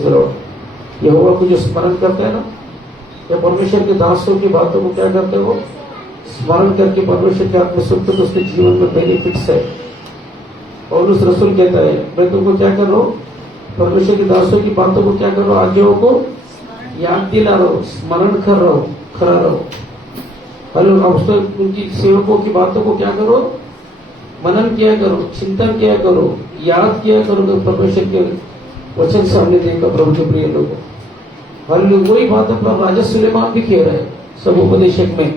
यहोवा को जो स्मरण करते हैं ना, या परमेश्वर के दासों की बातों को क्या करते हैं, वो स्मरण करके परमेश्वर के आत्मा सुनते तो उसके जीवन में बेनिफिट्स है। और उस रसूल कहता है, मैं तुमको क्या कर रहा हूँ, परमेश्वर के दासों की बातों को क्या कर रहा हूँ, आज्ञाओं को याद दिला रहा हूँ, स्मरण कर रहा हूँ, खड़ा रहो। हेलो, अब उनकी सेवकों की बातों को क्या करो, मनन किया करो, चिंतन किया करो, याद किया करो, तो परमेश्वर के वचन सामने देगा प्रभु के प्रिय लोगों। हेलो, वही बात अपना राजा सुलेमान भी कह रहा है सब उपदेशक में।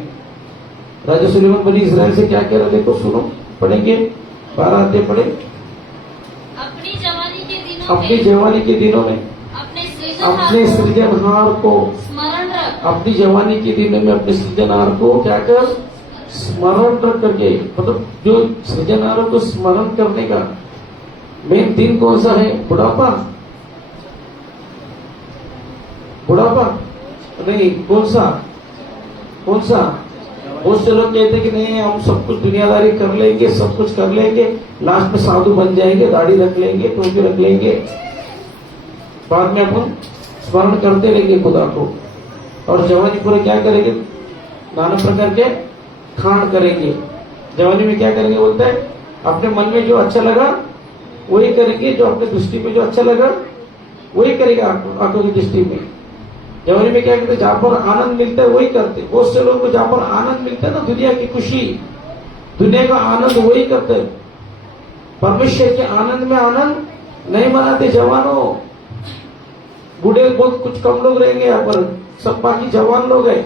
राजा सुलेमान बनी इस्राएल से क्या कह रहा है, देखो सुनो, पढ़ेंगे 12 अध्याय पढ़े। अपनी जवानी के दिनों में अपने सृजनहार को स्मरण रख। अपनी जवानी के दिनों में अपने सृजनहार को क्या कर, स्मरण रख करके, मतलब जो सृजनहार को स्मरण करने का मेन दिन कौन सा है, बुढ़ापा नहीं, कौन सा बहुत से लोग कहते कि नहीं हम सब कुछ दुनियादारी कर लेंगे, सब कुछ कर लेंगे, लास्ट में साधु बन जाएंगे, दाढ़ी रख लेंगे, टोपी रख लेंगे, बाद में अपन स्मरण करते रहेंगे खुदा को, और जवानी पूरे क्या करेंगे, नाना प्रकार के खान करेंगे। जवानी में क्या करेंगे बोलता है, अपने मन में जो अच्छा लगा वही करेंगे, जो अपने दृष्टि में जो अच्छा लगा वही करेगा आंखों की दृष्टि में। जवानी में क्या करते, जहां पर आनंद मिलता है वही करते। बहुत से लोग को जहां पर आनंद मिलता है ना, दुनिया की खुशी, दुनिया का आनंद वही करते। परमेश्वर के आनंद में आनंद नहीं मनाते जवानों। बूढ़े बहुत कुछ कम लोग रहेंगे यहाँ पर, सब बाकी जवान लोग हैं।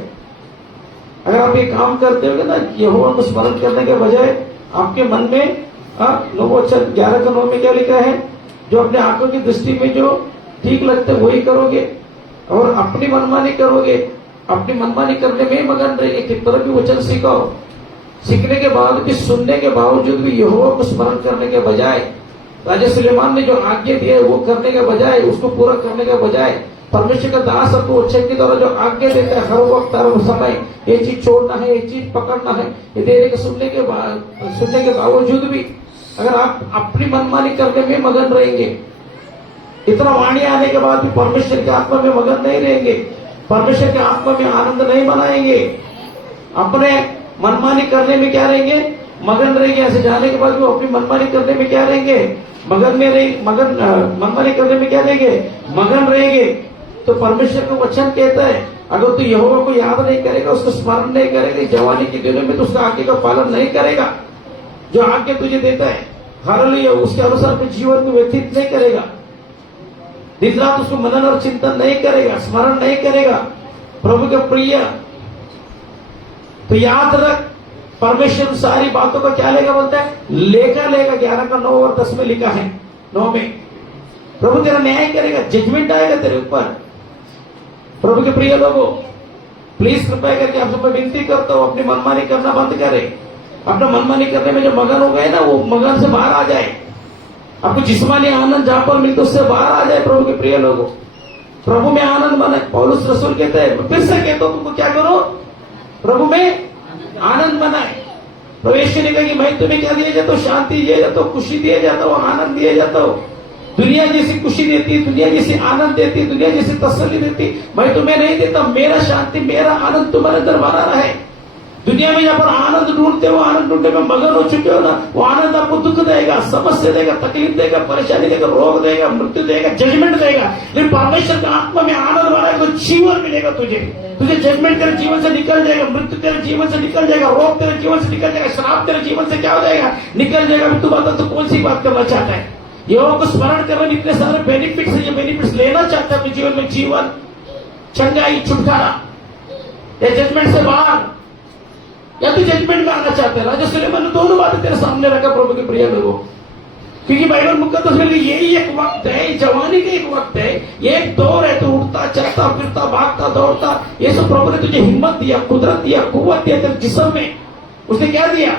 अगर आप ये काम करते हो ना, यहोवा को स्मरण करने के बजाय आपके मन में 9:11 में क्या लिखा है, जो अपने आंखों की दृष्टि में जो ठीक लगता है वही करोगे, और अपनी मनमानी करोगे, अपनी मनमानी करने में मगन रहेंगे। कितना भी वचन सीखो, सीखने के बाद भी, सुनने के बावजूद भी यहोवा को स्मरण करने के बजाय, राजा सुलेमान ने जो आज्ञा दी है वो करने के बजाय, उसको पूरा करने के बजाय, परमेश्वर का दास आपको वचन के द्वारा जो आज्ञा देता है हर वक्त हर समय, ये चीज छोड़ना है, ये चीज पकड़ना है, ये देने के सुनने के बावजूद भी अगर आप अपनी मनमानी करने में मगन रहेंगे, इतना वाणी आने के बाद भी परमेश्वर के आत्मा में मगन नहीं रहेंगे, परमेश्वर के आत्मा में आनंद नहीं मनाएंगे, अपने मनमानी करने में क्या रहेंगे, मगन रहेंगे। ऐसे जाने के बाद भी अपनी मनमानी करने में क्या रहेंगे, मनमानी करने में क्या रहेंगे, मगन रहेंगे। तो परमेश्वर का वचन कहता है, अगर तू यहोवा को याद नहीं करेगा, उसको स्मरण नहीं करेगा जवानी के दिनों में, तो उसका आज्ञा का पालन नहीं करेगा, जो आज्ञा तुझे देता है हालेलुया, उसके अनुसार अपने जीवन को व्यतीत नहीं करेगा, दिन रात उसको मनन और चिंतन नहीं करेगा, स्मरण नहीं करेगा, प्रभु के प्रिय, तो याद रख, परमेश्वर सारी बातों का क्या लेगा बोलता है, लेखा लेगा। 11:9 और 10 में लिखा है, 9 में प्रभु तेरा न्याय करेगा, जजमेंट आएगा तेरे ऊपर। प्रभु के प्रिय लोगों, प्लीज कृपया करके आप सबको विनती करता हूं, अपनी मनमानी करना बंद करें। अपना मनमानी करने में जो मगन हो गए ना, वो मगन से बाहर आ जाए। आपको जिस्मानी आनंद जहां पर मिलता उससे बाहर आ जाए। प्रभु के प्रिय लोगों, प्रभु में आनंद माने। पौलुस रसूल कहते हैं, फिर से कहता हूं तुमको क्या करो, प्रभु में आनंद मनाए। प्रवेश ने कहा कि मैं तुम्हें क्या दिया जाता हूँ, शांति दिया जाता हूँ, खुशी दिया जाता हूँ, आनंद दिया जाता हूँ। दुनिया जैसी खुशी देती, दुनिया जैसी आनंद देती, दुनिया जैसी तसल्ली देती मैं तुम्हें नहीं देता। मेरा शांति, मेरा आनंद तुम्हारे अंदर बना रहे। दुनिया में जहां पर आनंद ढूंढते हो, आनंद ढूंढने में मगन हो चुके हो ना, वो आनंद आपको दुख देगा, समस्या देगा, तकलीफ देगा, परेशानी देगा, रोग देगा, मृत्यु देगा, जजमेंट देगा। लेकिन परमेश्वर का आत्मा में आनंद वाला तो जीवन मिलेगा तुझे जजमेंट तेरे जीवन से निकल जाएगा, मृत्यु तेरे जीवन से निकल जाएगा, रोग तेरे जीवन से निकल जाएगा, श्राप तेरे जीवन से क्या हो जाएगा, निकल जाएगा। तू बता, तू कौन सी बात करना चाहता है? यहोवा को स्मरण करने में इतने सारे बेनिफिट्स है, ये बेनिफिट्स लेना चाहता है अपने जीवन में, जीवन, चंगाई, छुटकारा, या जजमेंट से बाहर, या तू जजमेंट में आना चाहते हैं? राजा सुलेमान ने दोनों बातें तेरे सामने रखा प्रभु के प्रिय लोगों, क्योंकि बाइबल मुकद्दस में यही एक वक्त है, जवानी का एक वक्त है, ये एक दौर है। तू उठता, चलता, फिरता, भागता, दौड़ता, ये सब प्रभु ने तुझे हिम्मत दिया, कुदरत दिया, कुव्वत दिया तेरे जिस्म में। उसने क्या दिया?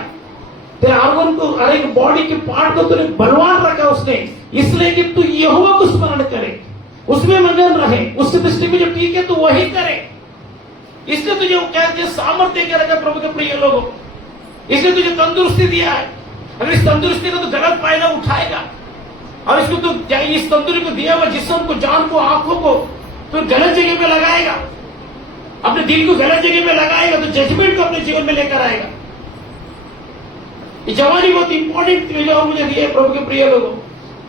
तेरे आर्गन को, हर एक बॉडी के पार्ट को तुझे बलवान रखा उसने, इसलिए कि तू यहोवा को स्मरण करे, उसमें मगन रहे, उसकी दृष्टि में जो ठीक है तू वही करे। इसलिए तुझे वो क्या दिया? सामर्थ्य क्या रखा प्रभु के प्रिय लोगों, इसलिए तुझे तंदुरुस्ती दिया है। अगर इस तंदुरुस्ती को तो गलत फायदा उठाएगा, और इसको तो इस तंदुरी को दिया हुआ जिस्म को, जान को, आंखों को तो गलत जगह पे लगाएगा, अपने दिल को गलत जगह पे लगाएगा तो जजमेंट को अपने जीवन में लेकर आएगा। ये जवानी बहुत इंपॉर्टेंट जो मुझे दिए प्रभु के प्रिय लोगों।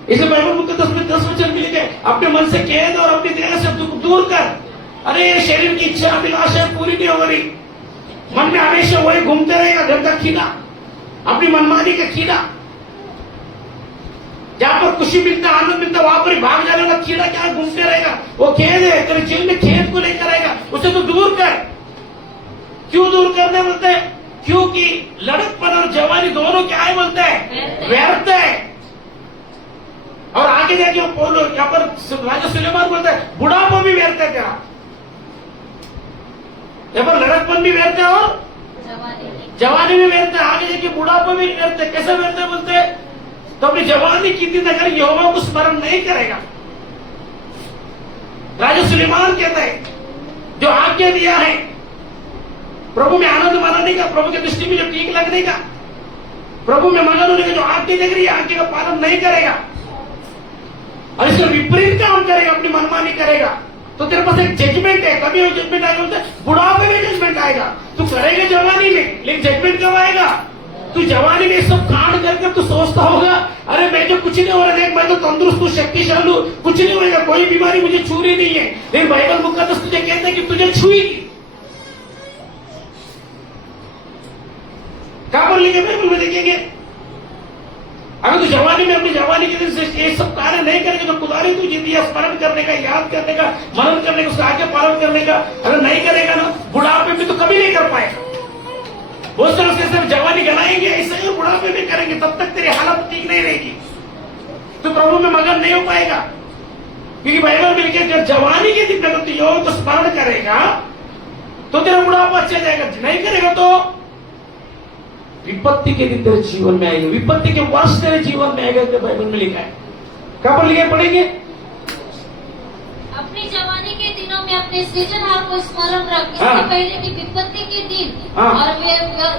इसलिए बाइबल मुकद्दस में 10 वचन भी लिखे, अपने मन से खेद और अपनी देह से दुख दूर कर। अरे ये शरीर की इच्छा अभिलाषा पूरी नहीं हो रही, मन में हमेशा वही घूमते रहेगा, घर का कीड़ा, अपनी मनमानी का कीड़ा। जहां पर खुशी मिलता, आनंद मिलता, वहां पर ही भाग जाने वाला कीड़ा क्या घूमते रहेगा। वो खेद है, तेरे जीवन में खेद को लेकर आएगा, उसे तो दूर कर। क्यों दूर करने बोलते हैं? क्योंकि लड़कपन और जवानी दोनों क्या है बोलते हैं? व्यर्थ है। और आगे जाके वो यहाँ पर राजा सुलेमान बोलता है बुढ़ापा भी व्यर्थ है तेरा। यहाँ पर लड़कपन भी व्यर्थ है और जवानी भी व्यर्थ है, आगे जाके बुढ़ापा भी व्यर्थ है। कैसे व्यर्थ है बोलते हैं? तो अपनी जवानी की दिन अगर यहोवा को स्मरण नहीं करेगा, राजा सुलेमान कहता है जो आज्ञा दिया है प्रभु में आनंद मानने का, प्रभु की दृष्टि में जो ठीक लगने का, प्रभु में मगन होने का जो आज्ञा देख रही है, आज्ञा का पालन नहीं करेगा और इसका विपरीत काम करेगा, अपनी मनमानी करेगा, तो तेरे पास एक जजमेंट है। कभी वो जजमेंट आएगा बोलते हैं बुढ़ापे में जजमेंट आएगा। तू करेगा जवानी में, लेकिन जजमेंट कब आएगा? तू जवानी में सब कांड करके तू सोचता होगा अरे मैं जो कुछ नहीं हो रहा, देख मैं तो तंदुरुस्त हूँ, शक्तिशाली हूँ, कुछ नहीं होगा, कोई बीमारी मुझे छू रही नहीं है। लेकिन बाइबल मुकद्दस तुझे कहता है कि तुझे छुएगी। कहां पर लिखे बाइबल में देखेंगे? अगर तू जवानी में अपनी जवानी के दिन से ये सब कार्य नहीं करेगा तो खुदा ने तुझे दिया स्मरण करने का, याद करने का, मनन करने का, उसका आगे पालन करने का, अगर नहीं करेगा ना बुढ़ापे में तो कभी नहीं कर पाएगा। बहुत सारे उसके सिर्फ जवानी गलाएंगे, ऐसे ही बुढ़ापे में करेंगे, तब तक तेरी हालत ठीक नहीं रहेगी, तो प्रभु में मगन नहीं हो पाएगा। क्योंकि बाइबल में लिखे जब जवानी के दिन में तू योग को स्मरण करेगा तो तेरा बुढ़ापा अच्छा जाएगा, नहीं करेगा तो विपत्ति के दिन तेरे जीवन में आएगा, विपत्ति के वर्ष तेरे जीवन में आएगा। तो बाइबल में लिखा है। कहां पर लिखे पढ़ेंगे? अपनी जवानी के दिनों में अपने सृजनहार को स्मरण रख, इससे हाँ। पहले कि विपत्ति के दिन हाँ। और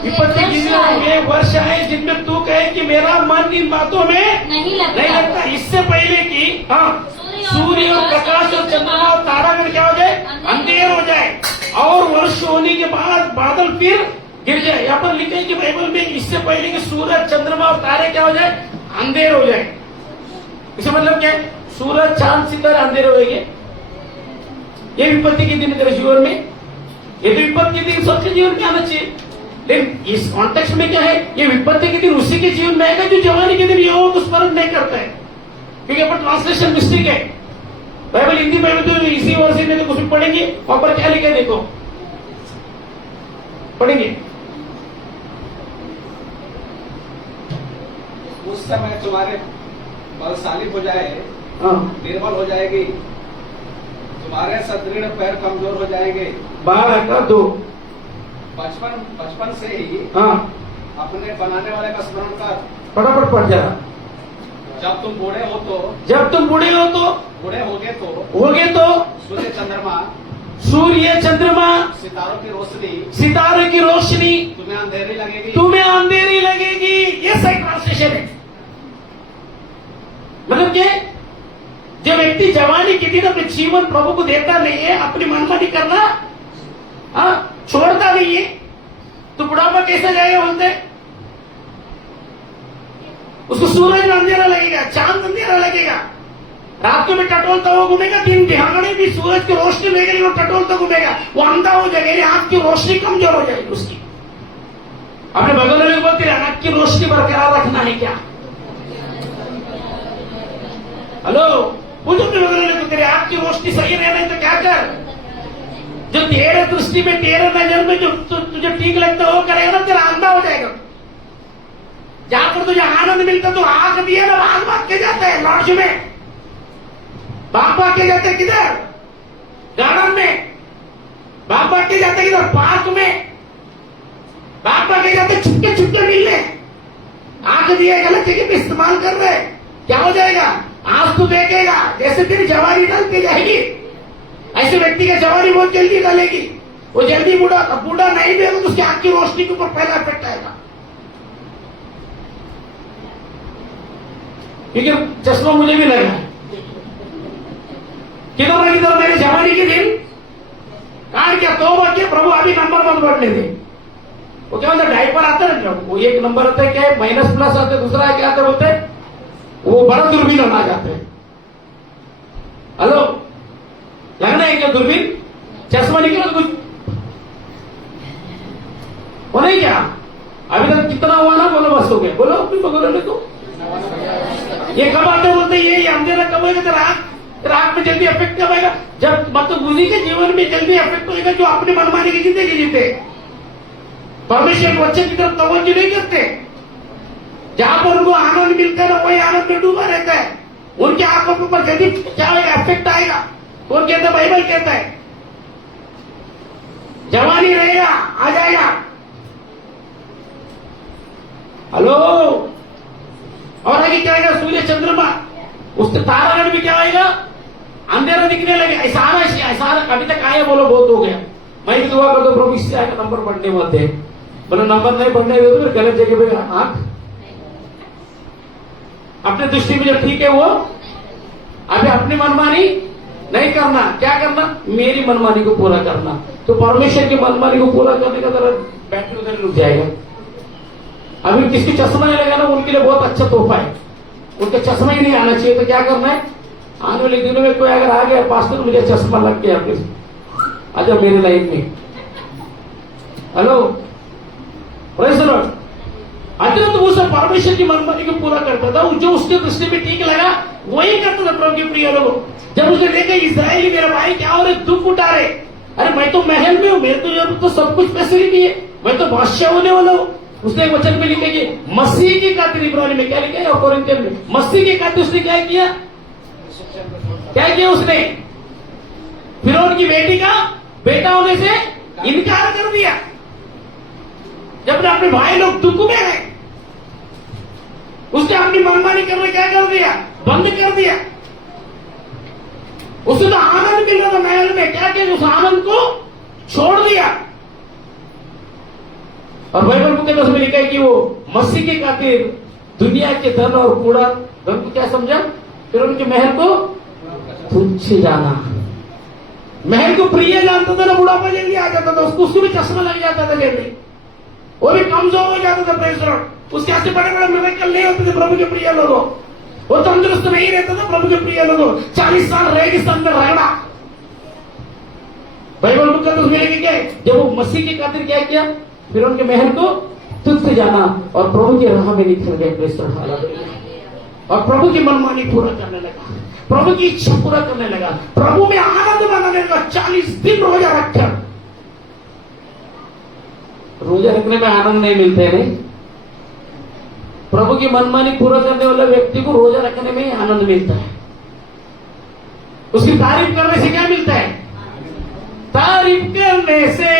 विपत्ति के दिन वे वर्ष आए जिनमें तू कहे कि मेरा मन इन बातों में नहीं लगता। इससे पहले कि सूर्य और प्रकाश और चंद्रमा और तारागण क्या हो जाए? अंधेर हो जाए और वर्ष होने के बाद बादल फिर गिर जाए। यहाँ पर लिखे कि बाइबल में इससे पहले कि सूरज, चंद्रमा और तारे क्या हो जाए? अंधेर हो जाए। इसका मतलब क्या है? सूरज, चांद, सितारे अंधेर हो जाएंगे। ये विपत्ति के दिन तेरे जीवन में, ये तो विपत्ति के दिन सबके जीवन में आना चाहिए। लेकिन इस कॉन्टेक्स्ट में क्या है? ये विपत्ति के दिन उसी के जीवन में आएगा जो जवानी के दिन यहोवा को स्मरण नहीं करता है। क्योंकि अपन ट्रांसलेशन मिस्टेक है। बाइबल हिंदी बाइबल तो इसी वर्ष में तो कुछ पढ़ेंगे, वहां पर क्या लिखा है देखो, पढ़ेंगे। उस समय तुम्हारे बलशाली हो जाए, निर्बल हो जाएगी, तुम्हारे सदृढ़ पैर कमजोर हो जाएंगे। 12 का 2 बचपन से ही अपने बनाने वाले का स्मरण कर। फटाफट पढ़ जा। जब तुम बूढ़े हो तो होगे तो सूर्य चंद्रमा सितारों की रोशनी तुम्हें अंधेरी लगेगी। ये सही ट्रांसलेशन है। मतलब क्या? जो व्यक्ति जवानी के दिन अपने जीवन प्रभु को देता नहीं है, अपनी मनमानी करना छोड़ता नहीं है, तो बुढ़ापा कैसे जाएगा बोलते? उसको सूरज में अंधेरा लगेगा, चांद अंधेरा लगेगा, रात को भी टटोलता हुआ घूमेगा, दिन दिहाड़े भी सूरज की रोशनी लगेगी, वो टटोलता घूमेगा, वो अंधा हो जाएगा, आंख की रोशनी कमजोर हो जाएगी उसकी। अपने बगल में बोलते हैं आंख की रोशनी बरकरार रखना है क्या? हेलो, पूछो अपने बगल में, तेरे आंख की रोशनी सही रहना है तो क्या कर? जो तेरे दृष्टि में, तेरे नजर में जो तुझे ठीक लगता है वो करेगा ना, तेरा अंधा हो जाएगा। जहां पर तुझे आनंद मिलता तो आंख दिए ना, आंख भाग के जाते हैं लॉज में, भाग के जाते किधर? गार्डन में। भाग के जाते किधर? पार्क में। भाग के जाते छुपके मिलने। आंख दिए गलत जगह पे इस्तेमाल कर रहे, क्या हो जाएगा? आज तो देखेगा जैसे तेरी जवानी ढलती जाएगी, ऐसे व्यक्ति की जवानी बहुत जल्दी ढलेगी। वो जल्दी बूढ़ा नहीं भी होगा तो उसकी आंख की रोशनी के ऊपर पहला इफेक्ट आएगा। क्योंकि चश्मा मुझे भी लगा है। किधर ना किधर मेरे जवानी के दिन काट क्या तो बच्चे प्रभु अभी नंबर मत बढ़ने दे। वो क्या होता है, डायपर आता है ना, वो एक नंबर आता है, क्या है माइनस प्लस आता है, दूसरा है क्या आता है बोलते हैं, वो बड़ा दूरबीन होना जाते हैं। हेलो, लगना है क्या दूरबीन? चश्मा निकला तो कुछ वो नहीं क्या? अभी तक कितना हुआ ना, बोलो बस हो गया, बोलो अपनी बोलो तो। ये कब आते बोलते ये अंधेरा कब होगा, तेरा आंख में जल्दी अफेक्ट कब आएगा? जब मतलब उन्हीं के जीवन में जल्दी अफेक्ट होगा जो अपनी मनमानी की जिंदगी जीते, परमेश्वर के बच्चे की तरफ तवज्जो नहीं करते। जहां पर उनको आनंद मिलता है ना, वही आनंद में डूबा रहता है। उनके आंखों के ऊपर जल्दी क्या होगा, अफेक्ट आएगा। कौन कहता है? बाइबल कहता है। जवानी रहेगा, आ जाएगा। हेलो, और आगे क्या आएगा? सूर्य चंद्रमा, उससे तारागण भी क्या आएगा, अंधेरा दिखने लगे। ऐसा अभी तक आया, बोलो बहुत हो गया। मैं भी दुआ कर दो प्रभु इससे आएगा नंबर बढ़ने मत दे। बोलो नंबर नहीं बढ़ने दे तो फिर गलत जगह पे आंख अपने दृष्टि में जो ठीक है वो अभी अपनी मनमानी नहीं करना। क्या करना? मेरी मनमानी को पूरा करना। तो परमेश्वर की मनमानी को पूरा करने का तरह बैटरी उधर रुक जाएगा। अभी किसकी चश्मा नहीं लगा ना, उनके लिए बहुत अच्छा तोहफा है। उनका चश्मा ही नहीं आना चाहिए। तो क्या करना है? आने वाले दिनों में कोई अगर आ गया, पास्टर मुझे चश्मा लग गया, अच्छा मेरे लाइन में। हेलो, अत्यंत वो सब परमेश्वर की मनमानी को पूरा करता था। जो उसके दृष्टि में ठीक लगा वही करता था। प्रभु के प्रिय लोगों, जब उसने देखा इस्राएली मेरा भाई क्या हो रहे, दुख उठा रहे, अरे मैं तो महल में हूं, मेरे तो सब कुछ फैसिलिटी है, मैं तो बादशाह होने वाला हूं। उसने एक वचन में लिखे कि मसीह की खातिर, इब्रानी में क्या लिखा है और कोरिन्थियन में, मसीह की खातिर उसने क्या किया? उसने फिरौन की बेटी का बेटा होने से इनकार कर दिया। जब अपने भाई लोग दुख में गए, उसने अपनी मनमानी करने क्या कर दिया? बंद कर दिया। उसे तो आनंद मिल रहा था महल में, क्या किया? उस आनंद को छोड़ दिया। और बाइबल बुक में लिखा है कि वो मसीह के खातिर दुनिया के धन और कूड़ा धन को क्या समझा? फिर उनके महल को तुच्छ जाना, महल को प्रिय जानता था ना, बुढ़ापा जल्दी आ जाता था उसको भी चश्मा लग जाता था जल्दी, वो भी कमजोर हो जाता था। प्रेस उसके ऐसे बड़े बड़े मिरेकल नहीं होते थे प्रभु के प्रिय लोगों। वो तंदुरुस्त नहीं रहता था प्रभु के प्रिय लोगों। 40 साल रेगिस्तान में रहना। बाइबल बुक का तो उसमें क्या है? जब वो मसीह की खातिर क्या किया? फिर उनके महल को तुच्छ जाना और प्रभु की राह में निकल गए। प्रेस और प्रभु की मनमानी पूरा करने लगा, प्रभु की इच्छा पूरा करने लगा, प्रभु में आनंद बनाने लगा। 40 दिन रोजा रखकर, रोजा रखने में आनंद नहीं मिलते है नहीं। प्रभु की मनमानी पूरा करने वाले व्यक्ति को रोजा रखने में ही आनंद मिलता है। उसकी तारीफ करने से क्या मिलता है? तारीफ करने से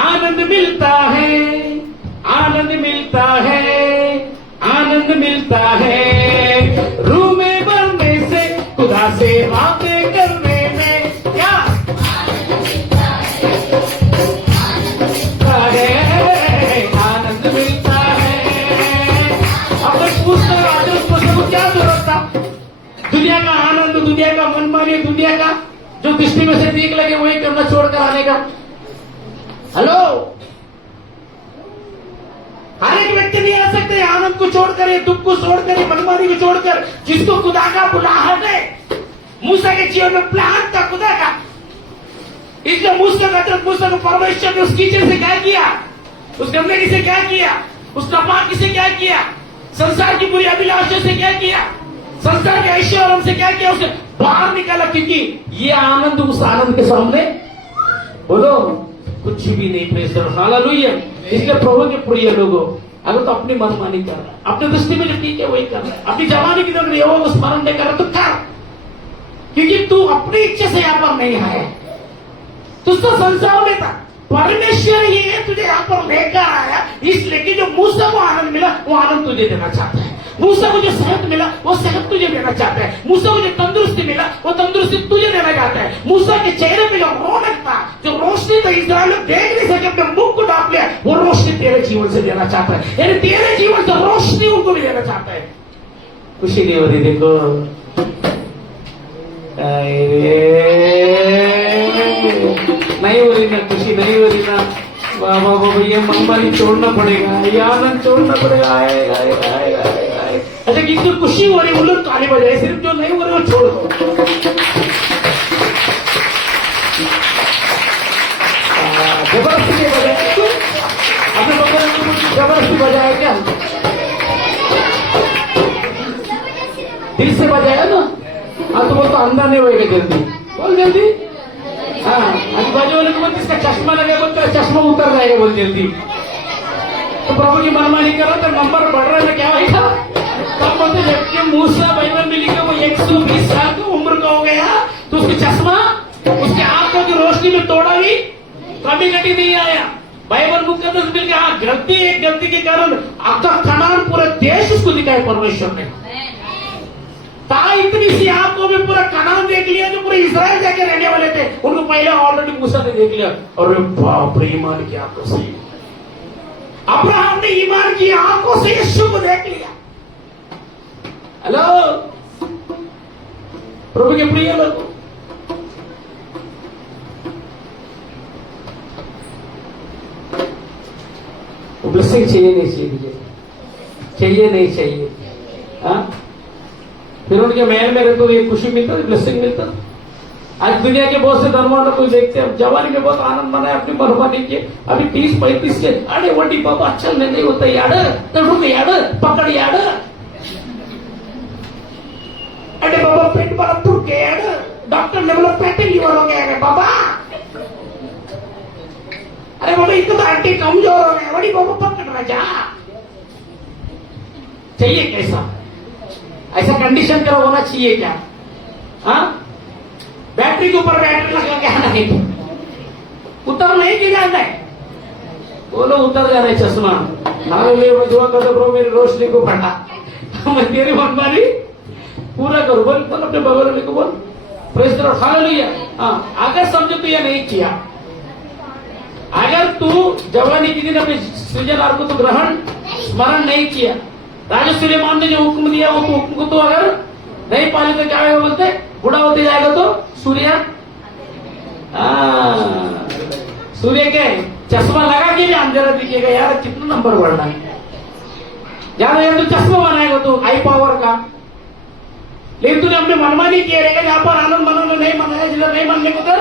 आनंद मिलता है, आनंद मिलता है, आनंद मिलता है। रूह में भरने से, खुदा से बातें करने में क्या आनंद मिलता है, आनंद मिलता है। अब तक पूछते राजा उस प्रश्न को क्या जरूरत था? दुनिया का आनंद, दुनिया का मनमानी, दुनिया का जो दृष्टि में से ठीक लगे वही करना छोड़कर आने का। हेलो, हर एक व्यक्ति नहीं आ सकते आनंद को छोड़कर, दुख को छोड़कर, मनमानी को छोड़कर। जिसको खुदा का बुलाहट है, मूसा के जीवन में प्लान था खुदा का, इसलिए मूसा को परमेश्वर ने उस कीचड़ से क्या किया? उस गंदगी से क्या किया? उस नापाकी से क्या किया? संसार की बुरी अभिलाषा से क्या किया? संसार के ऐश्वर्य से क्या किया? उसे बाहर निकाला, क्योंकि ये आनंद उस आनंद के सामने बोलो कुछ भी नहीं। Praise the Lord, hallelujah. इसलिए प्रभु के प्रिय लोगों, अगर तो अपनी मनमानी कर रहा है, अपनी दृष्टि में जो ठीक है वही कर रहा है, अपनी जवानी की तरफ यहोवा को स्मरण नहीं कर रहा तो कर, क्योंकि तू अपनी इच्छा से यहाँ पर नहीं है, तुझको संसार में था। परमेश्वर ही है तुझे यहाँ पर लेकर आया, इसलिए कि जो मूसा को आनंद मिला वो आनंद तुझे देना चाहता है। मूसा को जो सेहत मिला वो सेहत तुझे देना चाहता है। मूसा को जो तंदुरुस्ती मिला वो तंदुरुस्ती तुझे देना चाहता है। मूसा के चेहरे पे जो रौनक था, जो रोशनी था, इस्राएल देख नहीं सके, अपने मुख को ढांप लिया, वो रोशनी तेरे जीवन से देना चाहता है। यानी तेरे जीवन से रोशनी उनको भी देना चाहता है। खुशी नहीं हो रही देखो। नहीं हो रही ना खुशी, नहीं हो रही ना। बाबा बाबा ये मनमानी छोड़ना पड़ेगा, ये आनंद छोड़ना पड़ेगा। आएगा आएगा आएगा आएगा। अच्छा जिसको खुशी हो रही वो लोग ताली बजाए, सिर्फ जो नहीं हो रहे वो छोड़ दो। जबरदस्ती नहीं बजाए तो अपने बगल जबरदस्ती बजाया क्या? दिल से बजाया ना। हाँ तो वो तो अंधा नहीं होएगा जल्दी, बोल जल्दी। हाँ अभी बाजू वाले को बोल इसका चश्मा लगे, बोल तो चश्मा उतर जाएगा, बोल जल्दी। तो प्रभु की मनमानी करो तो नंबर बढ़ रहा है, क्या होगा? तब बोलते जबकि मूसा बाइबल में लिखा वो 120 साल की उम्र का हो गया तो उसकी चश्मा उसके आंखों की रोशनी में तोड़ा ही कभी घटी नहीं आया। बाइबल मुकद्दस मिल गया। हाँ गलती, एक गलती के कारण आपका कनान पूरा देश उसको दिखाया परमेश्वर ने। इतनी सी आंखों में पूरा कनान देख लिया जो पूरे इस्राएल जाके रहने वाले थे, उनको पहले ऑलरेडी मूसा ने देख लिया। और बाप रे, ईमान की आंखों से अब्राहम ने ईमान की आंखों से यीशु को देख लिया। हेलो प्रभु के प्रिय लोगों, ब्लेसिंग चाहिए नहीं चाहिए मुझे? चाहिए नहीं चाहिए? हाँ फिर उनके महल में रहते तो ये खुशी मिलता है, ब्लेसिंग मिलता। आज दुनिया के बहुत से धर्मांड कोई देखते हैं, जवानी में बहुत आनंद मनाए, अपनी मनमानी किए। अभी 30-35 के अरे वड्डी बाबा चलने नहीं होता यार, रुक यार, पकड़ यार, अरे बाबा पेट बड़ा टूट गया यार, डॉक्टर ने बोला फैटी लीवर हो गया है बाबा। अरे बाबा इतना तो आंटी कमजोर हो गया, बड़ी बाबा पकड़ जा। चाहिए कैसा? ऐसा कंडीशन करो होना चाहिए क्या? हाँ बैटरी के ऊपर बैटरी लगा के आना है, उतर नहीं की जाता है। बोलो उतर जा रहे चश्मा। हालेलुया, दुआ कर दो प्रभु मेरी रोशनी को बढ़ा, मैं तेरी मनमानी पूरा करूं। बोल बोल अपने बगल वाले को बोल प्रेज द लॉर्ड। हालेलुया। हाँ अगर समझो तो यह नहीं किया, अगर तू जवानी के दिन अपने सृजनहार को तो ग्रहण स्मरण नहीं किया, राजा सुलेमान ने जो हुक्म दिया वो तो हुक्म को तो अगर नहीं पाले तो क्या होगा? बोलते बूढ़ा होते जाएगा तो सूर्य सूर्य के चश्मा लगा के भी अंधेरा दिखेगा। यार कितना नंबर बढ़ना है यार, यार तो चश्मा बनाएगा तो हाई पावर का। लेकिन तूने अपने मनमानी किया रहेगा, जहां पर आनंद मनन नहीं मनाया, जिधर नहीं मानने को कर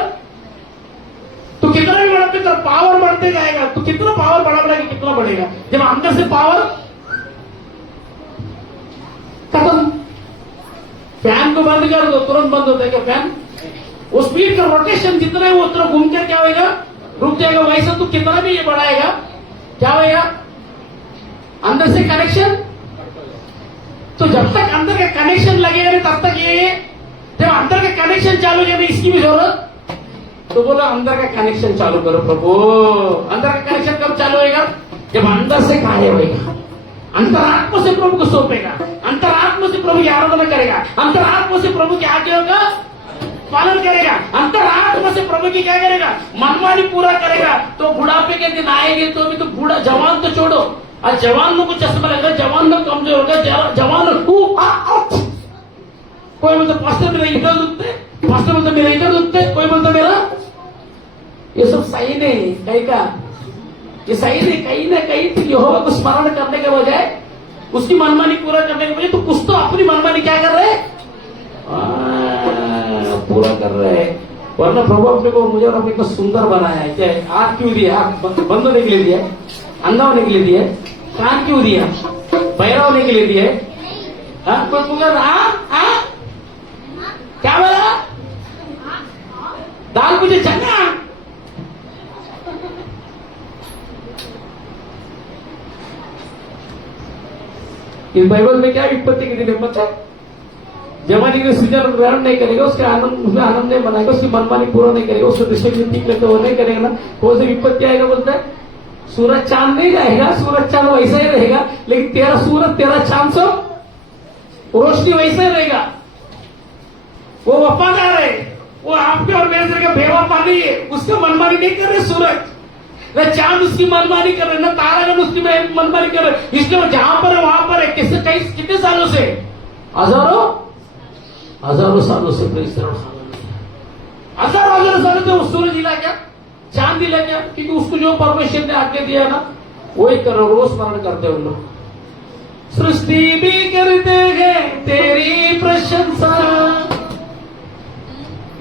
तो कितना भी बढ़ते तो पावर बढ़ते जाएगा। तो कितना पावर बढ़ा कितना बढ़ेगा जब अंदर से पावर खत्म। फैन को बंद कर दो तुरंत बंद होता है क्या फैन? वो स्पीड का रोटेशन जितना है वो उतना घूमकर क्या होगा? रुक जाएगा। वैसे तो कितना भी ये बढ़ाएगा क्या होगा? अंदर से कनेक्शन। तो जब तक अंदर का कनेक्शन लगेगा नहीं तब तक ये, जब अंदर का कनेक्शन चालू हो इसकी भी जरूरत। तो बोलो अंदर का कनेक्शन चालू करो प्रभु। अंदर का कनेक्शन कब चालू होगा? जब अंदर से कार्य होगा, अंतरात्मा से प्रभु को सौंपेगा, अंतरात्मा से प्रभु की आराधना करेगा, अंतरात्मा से प्रभु की आज्ञाओं का पालन करेगा, अंतरात्मा से प्रभु की क्या करेगा? मनमानी पूरा करेगा। तो बुढ़ापे के दिन आएंगे तो भी तो बूढ़ा, जवान तो छोड़ो, आज जवान लोग को चश्मा लगेगा, जवान लोग कमजोर होगा, जवान कोई बोलता पास्टर मेरा इधर दुखते, पास्टर बोलता मेरा इधर दुखते, कोई बोलता मेरा। ये सब सही नहीं कहीं का, ये सही नहीं। कहीं ना कहीं यहोवा को स्मरण करने के बजाय उसकी मनमानी पूरा करने के बजाय तो कुछ तो अपनी मनमानी क्या कर रहे हैं? पूरा कर रहे हैं। वरना प्रभु अपने को मुझे और अपने को सुंदर बनाया है। क्या आंख क्यों दिया? आंख बंद होने के लिए दिया, अंधा होने के लिए दिया, कान क्यों दिया? बहरा होने के लिए दिया। कोई पुकार क्या बोला? दाल मुझे चंगा। इस बाइबल में क्या विपत्ति की दिन पता है? जवानी के सृजन ग्रहण नहीं करेगा, उसके आनंद, उसमें आनंद नहीं मनाएगा, उसकी मनमानी पूरा नहीं करेगा, उसको दृश्य ठीक लगता वो नहीं करेगा ना, कौन सी विपत्ति आएगा? बोलता है सूरज चांद नहीं जाएगा, सूरज चांद वैसा ही रहेगा, लेकिन तेरा सूरज तेरा चांद सब रोशनी वैसा ही रहेगा। वो वफादार है, वो आपके और मेरे जगह बेवफा नहीं है, उसका मनमानी नहीं कर रहे सूरज, न चांद उसकी मनमानी कर रहे, न तारागण उसकी मनमानी कर रहे। इसलिए वो जहां पर है वहां पर है। कितने सालों से हजारों सालों से प्रेस हजारों सालों से वो सूरज हिला क्या, चांद हिला क्या, क्योंकि उसको जो परमेश्वर ने आज्ञा दिया ना वही करो, रोज स्मरण करते हैं उन लोग। सृष्टि भी करते हैं तेरी प्रशंसा,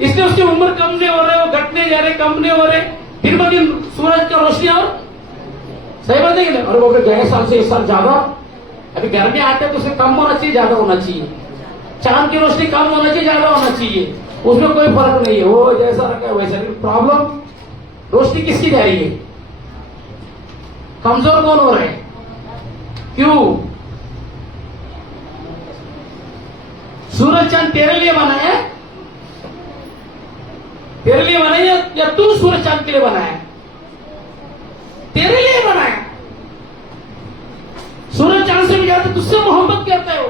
इसलिए उसकी उम्र कम नहीं हो रहे, वो घटने जा रहे, कम नहीं हो रहे, दिन ब दिन सूरज का रोशनी और सही बात है कि नहीं। और वो गए साल से इस साल ज्यादा, अभी गर्मी आते हैं तो उससे कम होना चाहिए, ज्यादा होना चाहिए, चांद की रोशनी कम होना चाहिए, ज्यादा होना चाहिए, उसमें कोई फर्क नहीं है, वो जैसा रखा है वैसा। प्रॉब्लम रोशनी किसकी जा रही है, कमजोर कौन हो रहे हैं, क्यों? सूरज चांद तेरे लिए बनाया, तेरे लिए बनाया या तू सूरज चांद के लिए बनाया? तेरे लिए बनाया। सूरज चांद से भी ज्यादा तुझसे मोहब्बत करता है वो।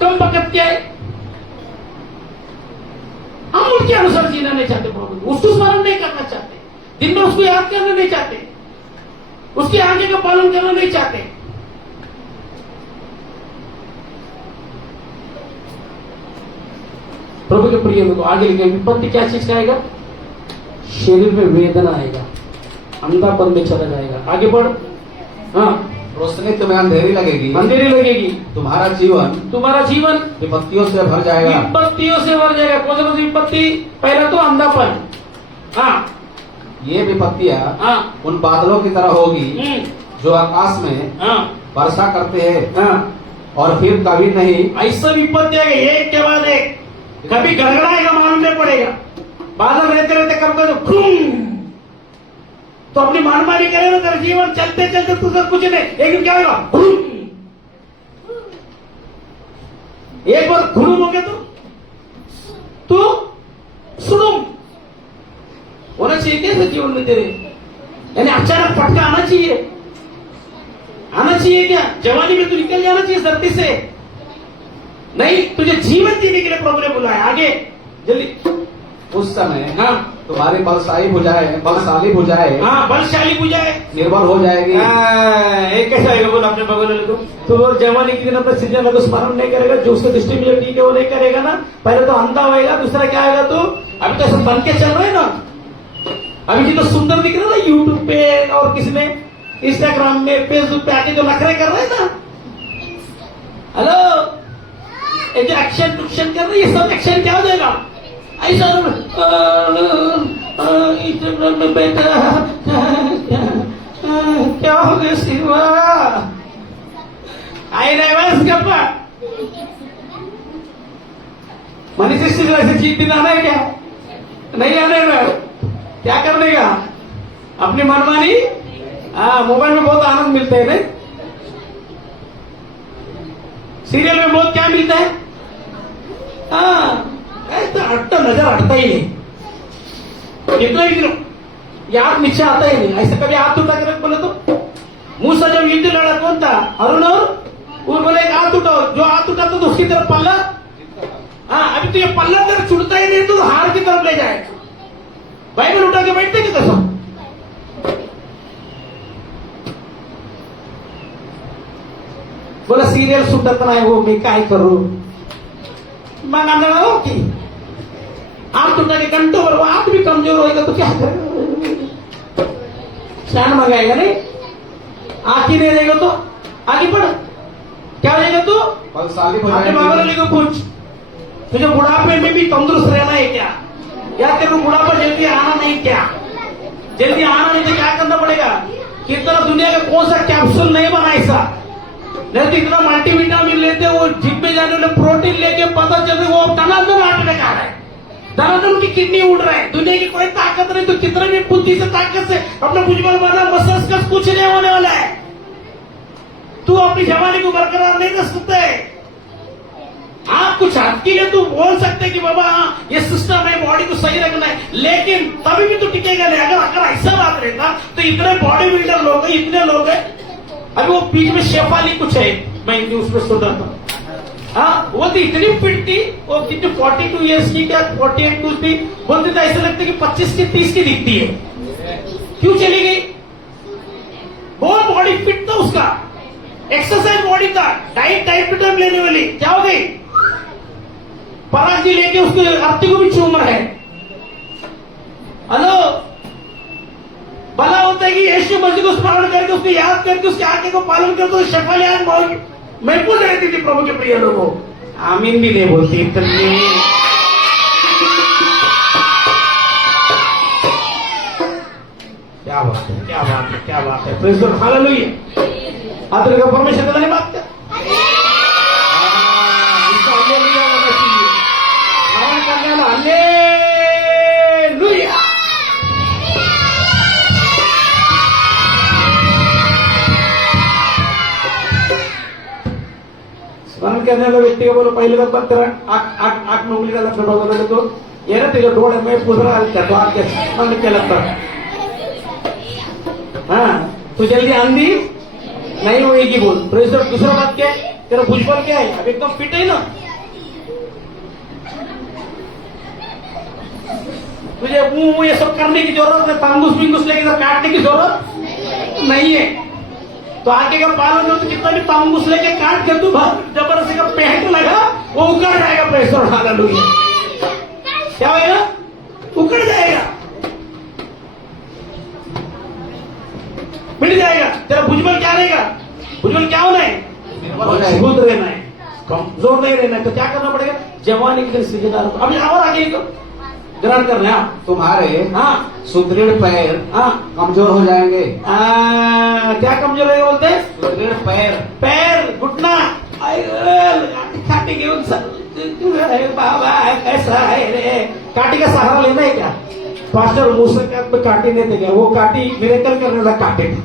कम वक्त क्या है, हम उनके अनुसार जीना नहीं चाहते, प्रभु उसको स्मरण नहीं करना चाहते, दिन में उसको याद करना नहीं चाहते, उसकी आज्ञा का पालन करना नहीं चाहते। प्रभु के प्रिय लोगों, आगे लिखे विपत्ति क्या चीज का आएगा, शरीर में वेदना आएगा, अंधापन में चला जाएगा। आगे बढ़। हाँ, रोशनी तुम्हें अंधेरी लगेगी, अंधेरी लगेगी, तुम्हारा जीवन विपत्तियों से भर जाएगा, विपत्तियों से भर जाएगा। कौन सी विपत्ति? पहला तो अंधापन। हाँ, ये विपत्तियां हाँ, उन बादलों की तरह होगी जो आकाश में हाँ, वर्षा करते हैं हाँ, और फिर कभी नहीं। ऐसा विपत्ति आएगा एक के बाद एक, कभी गड़गड़ाएगा मालूम नहीं पड़ेगा, बादल रहते रहते कब कभी तो अपनी मनमानी करेगा, तेरा जीवन चलते चलते तुझे कुछ नहीं, लेकिन क्या होगा, एक बार घुरूम हो गया तो सुडूम होना चाहिए क्या जीवन में तेरे, यानी अचानक फटका आना चाहिए, आना चाहिए क्या? जवानी में तू निकल जाना चाहिए धरती से, नहीं, तुझे जीवन जीने के लिए प्रभु ने बुलाया। आगे जल्दी। उस समय हाँ, तुम्हारी बलशाली भुजाएं, हाँ, बलशाली बुझाए निर्बल हो जाएगी। एक कैसा आएगा बोल अपने भगवान को, तो वो जवानी के दिन अपने सृजन को स्मरण नहीं करेगा, जो उसके दृष्टि में जो ठीक है वो नहीं करेगा ना। पहले तो अंधा होएगा, दूसरा क्या आएगा, तो अभी तो सब बन के चल रहे हैं ना, अभी जितना सुंदर दिख रहा है ना यूट्यूब पे और किसी में इंस्टाग्राम में फेसबुक पे आके जो नखरे कर रहे हैं ना, हेलो, ये जो एक्शन टूक्शन कर रहे हैं, ये सब एक्शन क्या हो जाएगा, ऐसा इंस्टाग्राम में बैठा क्या हो गया शिवा, आई नहीं बस गप्पा मनीष से ऐसे जीत दिन आना है क्या, नहीं आने में क्या करने का, अपनी मनमानी। हाँ, मोबाइल में बहुत आनंद मिलता है, नहीं सीरियल में बहुत क्या मिलता है, हाँ, ऐसा हटता नजर हटता ही नहीं, कितना ही दिनों याद नीचे आता ही नहीं, ऐसे कभी हाथ उठा कर बोले तो मुंह से जब युद्ध लड़ा कौन था, अरुण और वो बोले एक हाथ उठाओ, जो हाथ उठाता तो उसकी तरफ पल्ला, हाँ, अभी तो ये पल्ला तेरे छुड़ता ही नहीं तो हार की तरफ ले जाए, बाइबल उठा के बैठते कि कैसा, बोला सीरियल सुटत नाही हो, मी काय करू, मग आंदोलन की हाथ उठा के घंटों भर, हाथ भी कमजोर होएगा तो क्या करेगा, स्टैंड मंगाएगा नहीं, आँख ही नहीं रहेगा तो आगे बढ़, क्या हो जाएगा, तो बलशाली अपने बाबा वाले को पूछ, तुझे बुढ़ापे में भी तंदुरुस्त रहना है क्या, या तेरे को बुढ़ापा जल्दी आना नहीं क्या, जल्दी आना नहीं तो क्या करना पड़ेगा, कितना दुनिया का कौन सा कैप्सूल नहीं बना ऐसा, नहीं तो इतना मल्टीविटामिन लेते वो जिम में जाने वाले प्रोटीन लेके पता चल रहा है वो टनाटन आटने का रहा है, टनाटन की किडनी उड़ रहा है, दुनिया की कोई ताकत नहीं, तो कितने भी बुद्धि से ताकत से अपना भुजबल बना मस्तिष्क कुछ नहीं होने वाला है, तू अपनी जवानी को बरकरार नहीं कर सकते। आप कुछ हद के लिए तू बोल सकते कि बाबा हाँ ये सिस्टम है, बॉडी को सही रखना है, लेकिन तभी भी तू टिकेगा नहीं। अगर ऐसा बात रहता तो इतने बॉडी बिल्डर लोग हैं, इतने लोग हैं, अभी वो बीच में शेफाली कुछ है, मैं न्यूज में सुन रहा था, हाँ, वो तो इतनी फिट थी, वो कितनी 42 ईयर्स की क्या 48 कुछ थी, बोलते तो ऐसा लगता कि 25 की 30 की दिखती है, क्यों चली गई, बहुत बॉडी फिट था उसका, एक्सरसाइज बॉडी का डाइट टाइम टू टाइम लेने वाली क्या हो गई? पराग जी लेके उसके आरती को भी चूम रहा है। हेलो, भला होता है कि यीशु मसीह को स्मरण करके उसको याद करके उसके आज्ञा को पालन कर तो शफायात महफूज रहती थी प्रभु के प्रिय लोगों। आमीन भी नहीं बोलती इतनी। क्या बात है, क्या बात है, क्या बात है। Praise God, hallelujah. आदर का परमेश्वर का धन्यवाद कर। इसका हालेलुया होना चाहिए। हमारा करने वाला हालेलुया। स्मरण करने वाला व्यक्ति को बोलो पहले बात करा आंख में उंगली डाला छोटा बोले तो ये ना तेरे डोड़े में पुदरा तो आके मन क्या लगता। हाँ, तू जल्दी आंधी नहीं होगी बोल। Praise God. दूसरा बात क्या है? तेरा भुजबल क्या है? अब एकदम फिट है ना? तुझे मुंह ये सब करने की जरूरत है, तांगुस बिंगुस लेके इधर काटने की जरूरत नहीं है। तो आगे का पालन हो तो कितना भी तांगुस लेके काट के तू जबरदस्ती का पेंट लगा वो उकड़ जाएगा। Praise God, hallelujah. क्या होगा? उकड़ जाएगा, मिट जाएगा। तेरा भुजबल क्या रहेगा? भुजबल क्या होना है? मजबूत रहना है, कमजोर नहीं रहना है। तो क्या करना पड़ेगा? जवानी के दिन सृजनहार। अभी और आगे ग्रहण करना है। तुम्हारे हाँ, सुदृढ़ पैर हाँ, कमजोर हो जाएंगे। क्या कमजोर रहेगा बोलते हैं? सुदृढ़ पैर, पैर, घुटना काटी के बाबा ऐसा है रे। काटी का सहारा लेना है क्या? पास्टर मूसा के हाथ में काटी नहीं देगा, वो काटी मिरेकल करने वाला काटे था।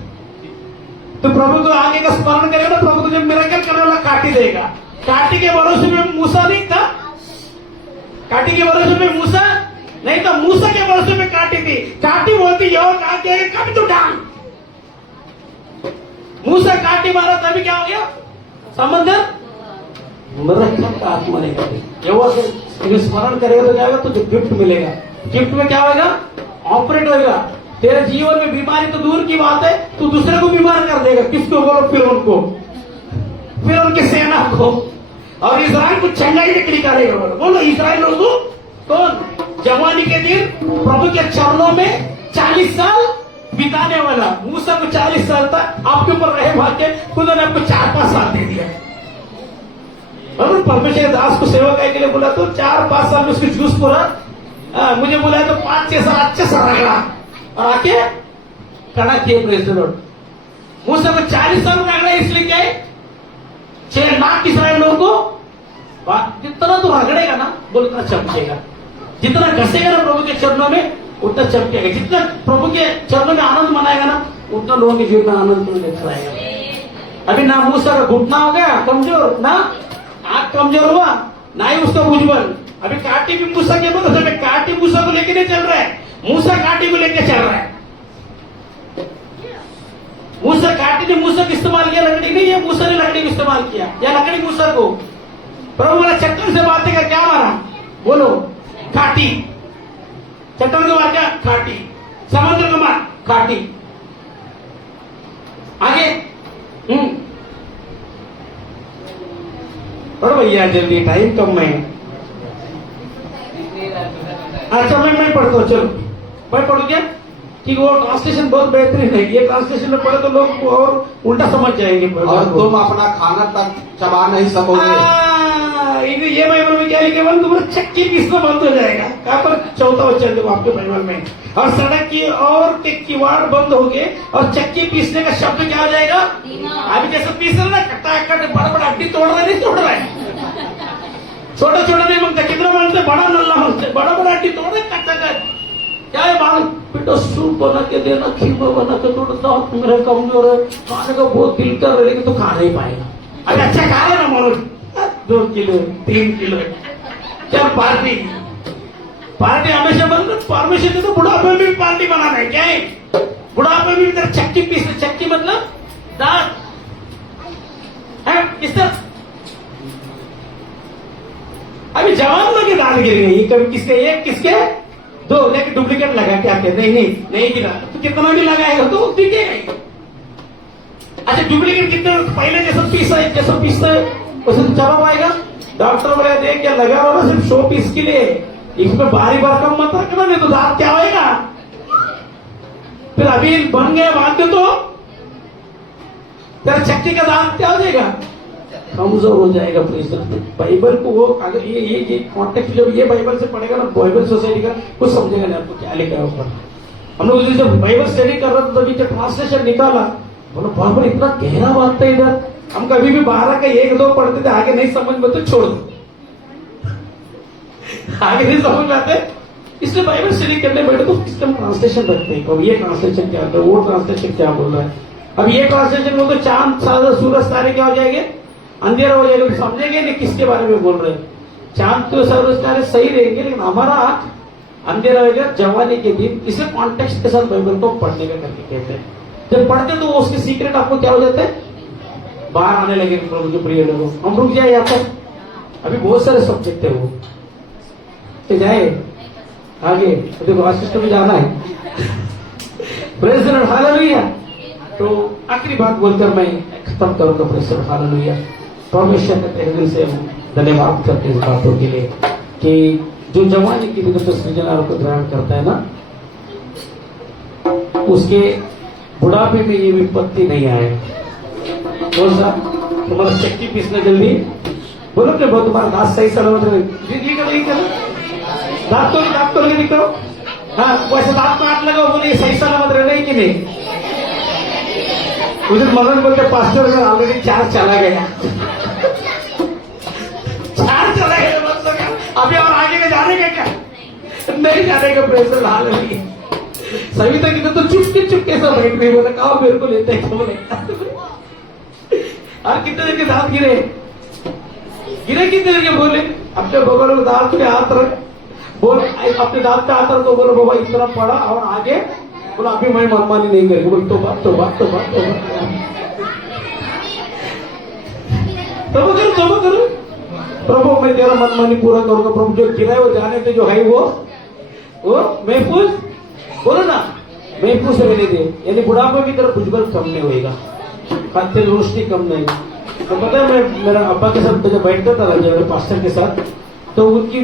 तो प्रभु को आगे का स्मरण करेगा ना, प्रभु तुझे मिरेकल करने वाला काटी देगा। काटी के भरोसे में मूसा नहीं था, काटी के भरोसे में मूसा नहीं था, मूसा के भरोसे में काटी थी। काटी बोलती यो काटी कभी तो डांग। मूसा काटी मारा तभी क्या हो गया? समंदर मिरेकल का आत्मा नहीं करती। ये स्मरण करेगा तो क्या होगा? तुझे गिफ्ट मिलेगा। गिफ्ट में क्या होगा? ऑपरेट होगा। तेरे जीवन में बीमारी तो दूर की बात है, तू दूसरे को बीमार कर देगा। किसको बोलो? फिर उनको, फिर उनकी सेना को। और इस्राइल को चंगाई से निकालेगा। बोलो इस्राइल को कौन? जवानी के दिन प्रभु के चरणों में 40 साल बिताने वाला। मूसा को 40 साल तक आपके ऊपर रहे भाग्य, खुदा ने आपको 4-5 साल दे दिया। और परमेश्वर दास को सेवा करने के लिए बोला तो 4-5 साल में उसकी जूस पूरा मुझे बोला तो 5-6 साल अच्छे से रगड़ा और आके कड़ा किए। Praise the Lord. मूसा को 40 साल में रगड़ा, इसलिए क्या है? 6 लाख इस्राएल लोगों को जितना तो रगड़ेगा ना बोल उतना चमकेगा। जितना घसेगा ना प्रभु के चरणों में उतना चमकेगा। जितना प्रभु के चरणों में आनंद मनाएगा ना उतना लोगों के जीवन में आनंद लेकर आएगा। अभी ना मूसा का घुटना हो गया कमजोर, ना आंख कमजोर हुआ, ना ही उसका भुजबल। अभी काटी भी मूसा के भरोसे में, काटी मूसा को लेके नहीं चल रहा है, मूसा काटी को लेके चल रहा है। मूसा काटी ने मूसा को इस्तेमाल किया, लकड़ी नहीं है। मूसा ने लकड़ी को इस्तेमाल किया, या लकड़ी मूसा को। प्रभु बोला चट्टान से बातें कर, क्या मारा? बोलो काटी। चट्टान को मार क्या? काटी। समुद्र को मार, काटी। आगे पढ़ो भैया जल्दी, टाइम कम है। अच्छा मैं पढ़ता हूँ, चलो मैं पढ़ू क्या? कि वो ट्रांसलेशन बहुत बेहतरीन है। ये ट्रांसलेशन में पढ़े तो लोग और उल्टा समझ जाएंगे। और तुम अपना खाना तक चबा नहीं सकोगे। ये बाइबल में क्या लिखे? तुम्हारा चक्की पीसना बंद हो जाएगा। कहाँ पर? 4था वचन देखो आपके बाइबल में। और सड़क की और के किवाड़ बंद हो गए और चक्की पीसने का शब्द क्या हो जाएगा? अभी जैसे पीस रहे ना, कटा बड़ा बड़ा हड्डी तोड़ रहे नहीं तोड़ रहे, छोटा छोटा नहीं मांगते, कितना मांगते? बड़ा नल्ला मांगते, बड़ा बड़ा हड्डी तोड़े कट क्या है? मांग बेटा सूप बना के देना, खीमा बना के तोड़ता। मेरा कमजोर है, खाने का बहुत दिल कर रहे, लेकिन तो खा नहीं पाएगा। अरे अच्छा खा रहे ना मानो, 2 किलो 3 किलो। क्या पार्टी? पार्टी हमेशा बंद। परमेश्वर तो बुढ़ापे में भी पार्टी बनाना है। क्या है? बुढ़ापे में भी तेरा चक्की पीसना। चक्की मतलब दांत है। किस तरह? अभी जवान लोग के दांत गिर गए। कभी किसके? 1 किसके? 2 लेकिन डुप्लीकेट लगा के आते। नहीं गिरा तो कितना भी लगाएगा तो दिखेगा ही। अच्छा डुप्लीकेट कितने पहले जैसा पीसता है उसे तो चला पाएगा। डॉक्टर बोले देख क्या लगा रहा ना सिर्फ शो पीस के लिए, इसमें बारी बार कम मत रखना नहीं तो दांत क्या होएगा। फिर अभी बन गया बात तो तेरा चक्की का दांत क्या हो जाएगा, कमजोर हो जाएगा। बाइबल को वो अगर ये कॉन्टेक्स्ट जब ये बाइबल से पढ़ेगा ना, बाइबल सोसाइटी का कुछ समझेगा नहीं आपको क्या लिखा है ऊपर। हम लोग जब बाइबल स्टडी कर रहे थे तभी जब ट्रांसलेशन निकाला बोलो बाइबल इतना गहरा बात है इधर, हम कभी भी 12 का 1-2 पढ़ते थे, आगे नहीं समझ में तो छोड़ दो, आगे नहीं समझ में आते। इसलिए बाइबल स्टडी करने बैठे तो सिस्टम ट्रांसलेशन रखते हैं, कब ये ट्रांसलेशन क्या है, वो ट्रांसलेशन क्या बोल रहा है। अब ये ट्रांसलेशन बोल तो चांद सूरज तारे क्या हो जाएंगे, अंधेरा हो जाएगा, समझेंगे नहीं किसके बारे में बोल रहे हैं। चांद तो सूरज तारे सही रहेंगे लेकिन हमारा आंख अंधेरा हो जाएगा जवानी के दिन। इसे कॉन्टेक्स्ट के साथ बाइबल को पढ़ने का करके कहते हैं। जब पढ़ते तो उसके सीक्रेट आपको क्या हो जाते हैं, बाहर आने लगे प्रभु के प्रिय लोगों। हम रुक जाए यहाँ पर, अभी बहुत सारे सब्जेक्ट है वो तो जाए आगे, देखो वाशिष्ठ में जाना है। Praise the Lord, hallelujah. तो आखिरी बात बोलकर मैं खत्म करूंगा। Praise the Lord, hallelujah. परमेश्वर का तहे दिल से हम धन्यवाद करते हैं इस बातों के लिए कि जो जवानी की दिन सृजनहार को ग्रहण करता है ना, उसके बुढ़ापे में ये विपत्ति नहीं आए। कौन सा तुम्हारा चक्की पीसना जल्दी बोलो कि बहुत तुम्हारा दांत सही सलामत रहे, दांत तो लगे दिखाओ। हाँ वैसे दांत में हाथ लगाओ, बोले सही सलामत रहना कि नहीं। उधर मदन बोलते पास्टर अगर ऑलरेडी 4 चला गया, 4 चला गया मतलब अभी और आगे में जाने का क्या, नहीं जाने का। प्रेशर हाल नहीं सभी तक इधर तो चुपके सब बैठ नहीं बोला कहा मेरे को लेते हैं बोले। और कितने देर के दांत गिरे कितने देर के बोले, अपने बगल में दांत में हाथ रख बोल, अपने दांत पे हाथ रख तो बोलो बाबा इस तरफ पड़ा और आगे बोला अभी मैं मनमानी नहीं करेगी। बोल तो बात करो प्रभु मैं तेरा मनमानी पूरा करूंगा। प्रभु जो गिरा वो जाने थे, जो है वो महफूज बोलो ना, महफूज से मिले थे। यानी बुढ़ापे की तरफ भुजबल कम नहीं होगा, खाते रोशनी कम नहीं। तो पता है मैं मेरा अब्बा के साथ जब बैठता था ना जब पास्टर के साथ, तो उनकी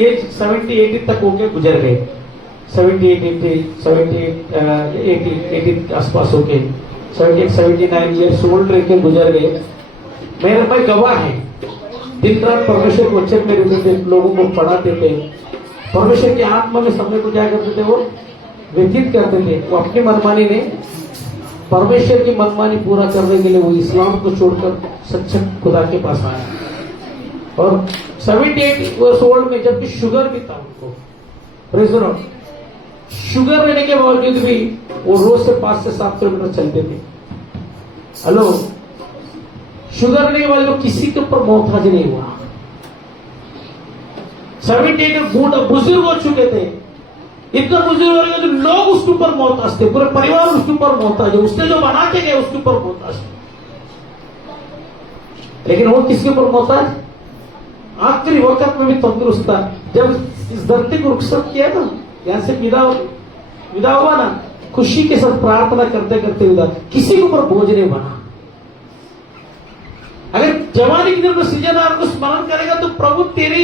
एज 70-80 तक होके गुजर गए। 80 आसपास होके 78-79 ईयर्स ओल्ड रह के गुजर गए। मेरे भाई गवाह है, दिन रात परमेश्वर को वचन में रहते थे, लोगों को पढ़ाते थे, परमेश्वर की आत्मा में समय को क्या करते थे वो व्यतीत करते थे। वो अपनी मनमानी नहीं, परमेश्वर की मनमानी पूरा करने के लिए वो इस्लाम को छोड़कर सच्चे खुदा के पास आया। और 78 ईयर्स ओल्ड में जबकि शुगर भी था उनको, प्रेज़ द लॉर्ड, शुगर रहने के बावजूद भी वो रोज से 5 से 7 किलोमीटर चलते थे। हेलो, शुगर रहने के बावजूद किसी के ऊपर मोहताज नहीं हुआ। 78 बुजुर्ग हो चुके थे, इतना बुजुर्ग हो गए तो लोग उसके ऊपर मोहताज थे, पूरे परिवार उसके ऊपर मोहताज है, उसने जो बना के गए उसके ऊपर मोहताज थे। लेकिन वो किसके ऊपर मोहताज, आखिरी वक्त में भी तंदुरुस्त था। जब इस धरती को रुखसत किया ना, यहां से विदा हुआ ना, खुशी के साथ प्रार्थना करते करते विदा, किसी के ऊपर बोझ नहीं बना। अगर जवानी की तरफ सृजनहार को स्मरण करेगा तो प्रभु तेरी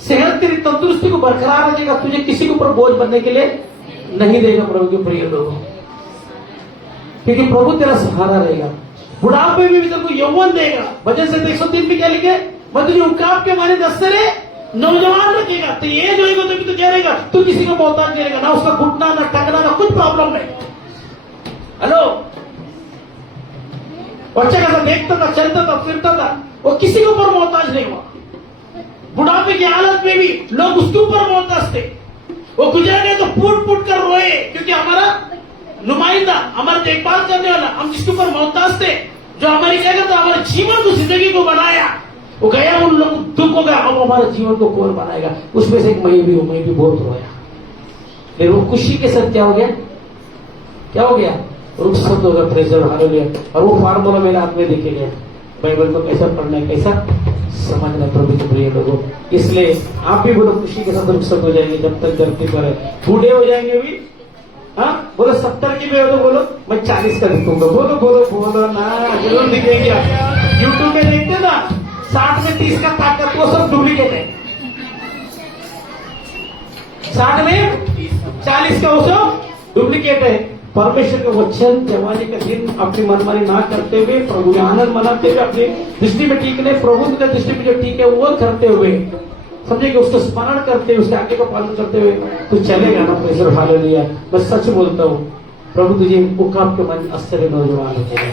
सेहत, तेरी तंदुरुस्ती को बरकरार रखेगा, तुझे किसी के ऊपर बोझ बनने के लिए नहीं देगा प्रभु के प्रिय लोगों, क्योंकि प्रभु तेरा सहारा रहेगा। बुढ़ापे में भी तेरे यौवन देगा। वजह से 103 में क्या लिखे, मैं तुझे उकाब के माने 10 से नौजवान रखेगा। तो ये जो होगा तो क्या रहेगा, तू किसी को मोहताज नहीं रहेगा, ना उसका घुटना, ना टकना, ना कुछ प्रॉब्लम नहीं। हेलो, बच्चा कैसा देखता था, चलता था, फिरता था, वो किसी के ऊपर मोहताज नहीं हुआ। बुढ़ापे की हालत में भी लोग उसके ऊपर मोहताज थे। वो गुजर गए तो फूट फूट कर रोए, क्योंकि हमारा नुमाइंदा, हमारा देखभाल करने वाला, हम जिसके ऊपर मोहताज थे, जो हमारी क्या करता, हमारे जीवन को, जिंदगी को बनाया, वो गया, उन लोगों को दुख हो गया। अब हमारे जीवन को कौन बनाएगा, उसमें से एक मैं भी हूं, मैं भी बहुत रोया। फिर वो खुशी के साथ क्या हो गया, क्या हो गया, रुखसत होगा। Praise the Lord, hallelujah. और वो फार्मूला मेरे हाथ में देखे गया, बाइबल को कैसा पढ़ना है, कैसा समझना है प्रभु के प्रिय लोगों। इसलिए आप भी बोलो खुशी के साथ रुखसत हो जाएंगे जब तक धरती पर है। बूढ़े हो जाएंगे भी हाँ बोलो 70 की भी हो तो बोलो मैं 40 का दिखूंगा। बोलो बोलो बोलो ना, जरूर दिखेंगे आप। यूट्यूब पे देखते ना 60 में 30 का ताकत, वो सब डुप्लीकेट है। 60 में 40 का वो सब डुप्लीकेट है। परमेश्वर का वचन जवानी का दिन अपनी मनमानी ना करते हुए, प्रभु का आनंद मनाते हुए, अपनी दृष्टि में ठीक नहीं, प्रभु की दृष्टि में जो ठीक है वो करते हुए, समझे कि उसको स्मरण करते हुए, उसके आज्ञा का पालन करते हुए तो चलेगा ना। Praise hallelujah. मैं सच बोलता हूँ, प्रभु तुझे उकाब के मन आश्चर्य नौजवान होते हैं।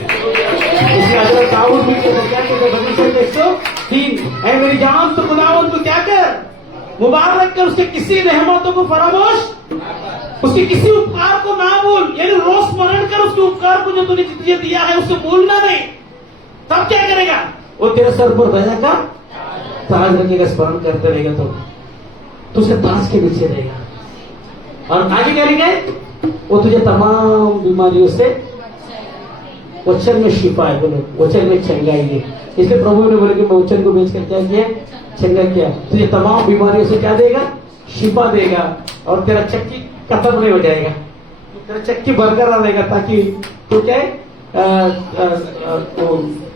इसलिए अगर दाऊद भी क्या कहते, भविष्य 103, ऐ मेरी जान तो खुदावंद को क्या कर, मुबारक कर, उसके किसी रहमतों को फरामोश, उसके किसी उपकार को ना भूल। यानी रोज स्मरण कर उसके उपकार को, जो तूने तुझे दिया है उसको भूलना नहीं। तब क्या करेगा, वो तेरे सर पर दया का ताज रखेगा। स्मरण करते रहेगा तो तुझे ताज के नीचे रहेगा। और आगे क्या लिखा है, वो तुझे तमाम बीमारियों से, वचन में शिफा है, बोलो वचन में चंगाई है। इसलिए प्रभु ने बोले कि मैं वचन को बेच कर क्या किया, चंगा किया। तुझे तमाम बीमारियों से क्या देगा, शिफा देगा। और तेरा चक्की खत्म नहीं हो जाएगा, तेरा चक्की बरकरार रहेगा, ताकि तो क्या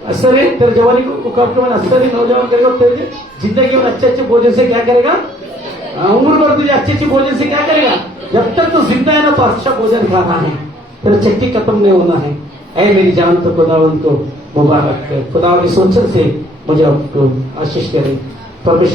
असर है तेरे जवानी को उकाब के मन असर ही नौजवान करेगा। तेरे जिंदगी में अच्छे अच्छे भोजन से क्या करेगा, उम्र भर तुझे अच्छे अच्छे भोजन से क्या करेगा। जब तक तो जिंदा है ना तो अच्छा भोजन खाना है, तेरा चक्की खत्म नहीं होना है। ऐ मेरी जान तो खुदावंद को मुबारक कर, खुदावंद के सोचन से मुझे आपको आशीष करें। परमेश्वर